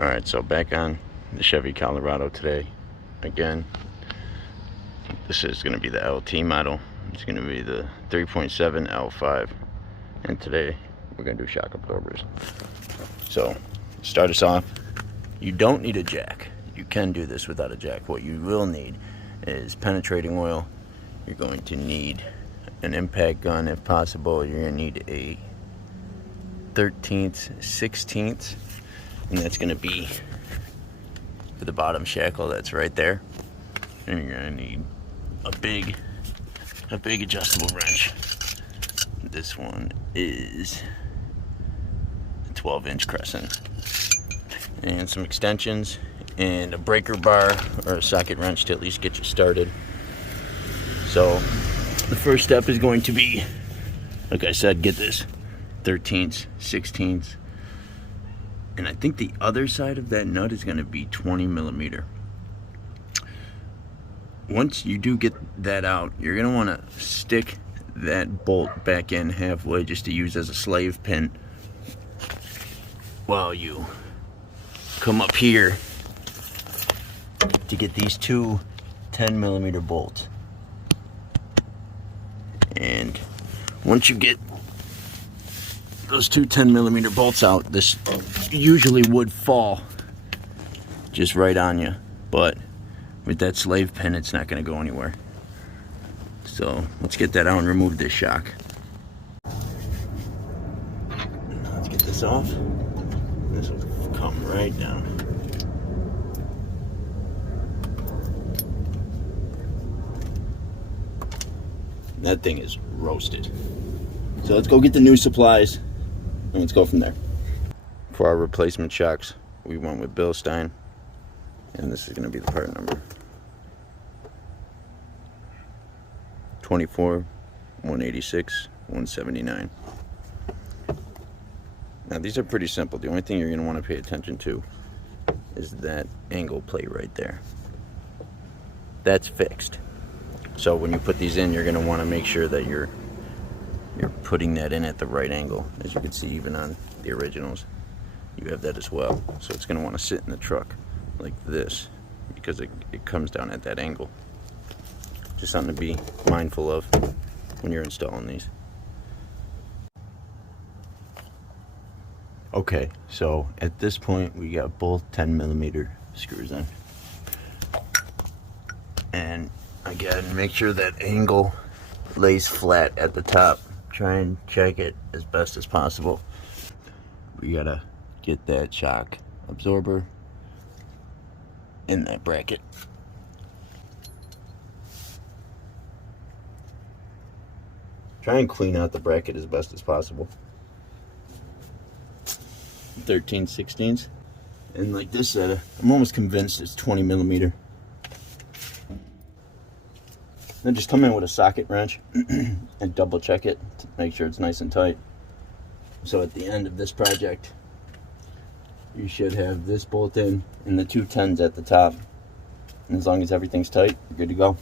Alright, so back on the Chevy Colorado today. Again, this is going to be the LT model. It's going to be the 3.7 L5. And today, we're going to do shock absorbers. So, start us off. You don't need a jack. You can do this without a jack. What you will need is penetrating oil. You're going to need an impact gun if possible. You're going to need a 13th, 16th. And that's going to be for the bottom shackle that's right there. And you're going to need a big adjustable wrench. This one is a 12-inch crescent. And some extensions and a breaker bar or a socket wrench to at least get you started. So the first step is going to be, like I said, get this 13ths, 16ths. And I think the other side of that nut is going to be 20 millimeter. Once you do get that out, you're going to want to stick that bolt back in halfway just to use as a slave pin while you come up here to get these two 10 millimeter bolts. And once you get those two 10 millimeter bolts out, this usually would fall just right on you, but with that slave pin it's not going to go anywhere. So let's get that out and remove this shock. Let's get this off. This will come right down. That thing is roasted. So let's go get the new supplies and let's go from there. For our replacement shocks, we went with Bilstein, and this is going to be the part number 24 186 179. Now these are pretty simple. The only thing you're going to want to pay attention to is that angle plate right there. That's fixed. So when you put these in, you're going to want to make sure that you're putting that in at the right angle. As you can see, even on the originals, you have that as well. So it's going to want to sit in the truck like this because it comes down at that angle. Just something to be mindful of when you're installing these. Okay, so at this point we got both 10 millimeter screws in. And again, make sure that angle lays flat at the top. Try and check it as best as possible. We gotta get that shock absorber in that bracket. Try and clean out the bracket as best as possible. 13 16ths. And like this said, I'm almost convinced it's 20 millimeter. Then just come in with a socket wrench and double check it to make sure it's nice and tight. So at the end of this project, you should have this bolt in and the two 10s at the top. And as long as everything's tight, you're good to go.